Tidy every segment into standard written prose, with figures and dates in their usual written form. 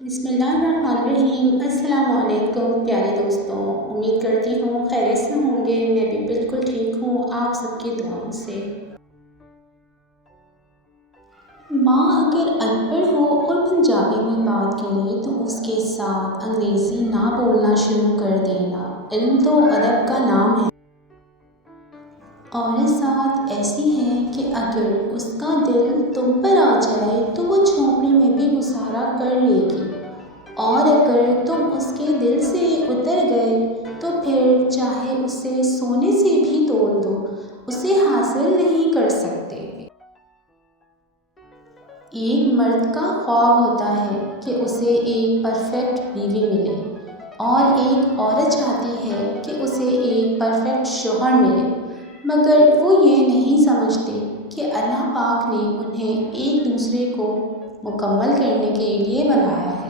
بسم اللہ الرحمن الرحیم۔ السلام علیکم پیارے دوستوں، امید کرتی ہوں خیریت سے ہوں گے۔ میں بھی بالکل ٹھیک ہوں آپ سب کی دعاؤں سے۔ ماں اگر ان پڑھ ہو اور پنجابی میں بات کرے تو اس کے ساتھ انگریزی نہ بولنا شروع کر دینا علم تو ادب کا نام ہے، اور ساتھ ایسی ہے کہ اگر اس کا دل تم پر آ جائے تو وہ جھونپڑی میں بھی گزارا کر لے گی، اور اگر تم اس کے دل سے اتر گئے تو پھر چاہے اسے سونے سے بھی توڑ دو اسے حاصل نہیں کر سکتے۔ ایک مرد کا خواب ہوتا ہے کہ اسے ایک پرفیکٹ بیوی ملے، اور ایک عورت چاہتی ہے کہ اسے ایک پرفیکٹ شوہر ملے، مگر وہ یہ نہیں سمجھتے کہ اللہ پاک نے انہیں ایک دوسرے کو مکمل کرنے کے لیے بنایا ہے۔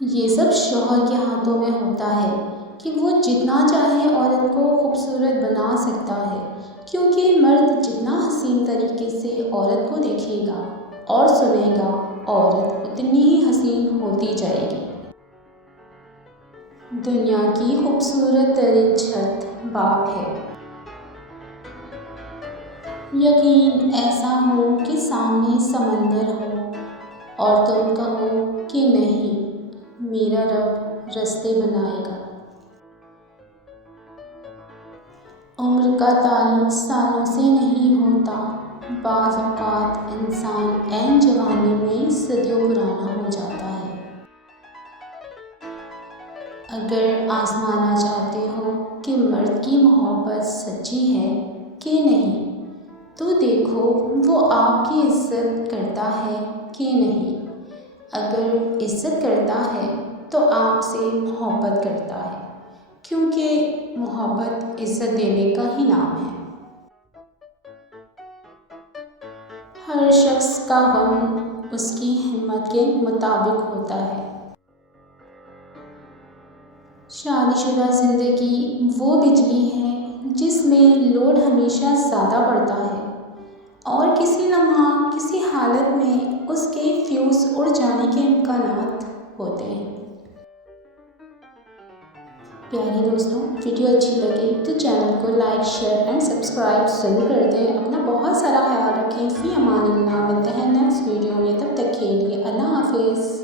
یہ سب شوہر کے ہاتھوں میں ہوتا ہے کہ وہ جتنا چاہے عورت کو خوبصورت بنا سکتا ہے، کیونکہ مرد جتنا حسین طریقے سے عورت کو دیکھے گا اور سنے گا، عورت اتنی ہی حسین ہوتی جائے گی۔ دنیا کی خوبصورت ترین چھت باپ ہے۔ یقین ایسا ہو کہ سامنے سمندر ہو اور تم کہو کہ نہیں، میرا رب رستے بنائے گا۔ عمر کا تعلق سالوں سے نہیں ہوتا، بعض اوقات انسان عین جوانی میں صدیوں پرانا ہو جاتا ہے۔ اگر آزمانا چاہتے ہو کہ مرد کی محبت سچی ہے کہ نہیں، تو دیکھو وہ آپ کی عزت کرتا ہے کہ نہیں۔ اگر عزت کرتا ہے تو آپ سے محبت کرتا ہے، کیونکہ محبت عزت دینے کا ہی نام ہے۔ ہر شخص کا غم اس کی ہمت کے مطابق ہوتا ہے۔ شادی شدہ زندگی وہ بجلی ہے جس میں لوڈ ہمیشہ زیادہ بڑھتا ہے، اور کسی لمحہ کسی حالت میں اس کے فیوز اڑ جانے کے امکانات ہوتے ہیں۔ پیارے دوستوں، ویڈیو اچھی لگے تو چینل کو لائک، شیئر اینڈ سبسکرائب ضرور کر دیں۔ اپنا بہت سارا خیال رکھیں۔ فی امان اللہ، ملتے ہیں نیکسٹ ویڈیو میں، تب تک کے لیے اللہ حافظ۔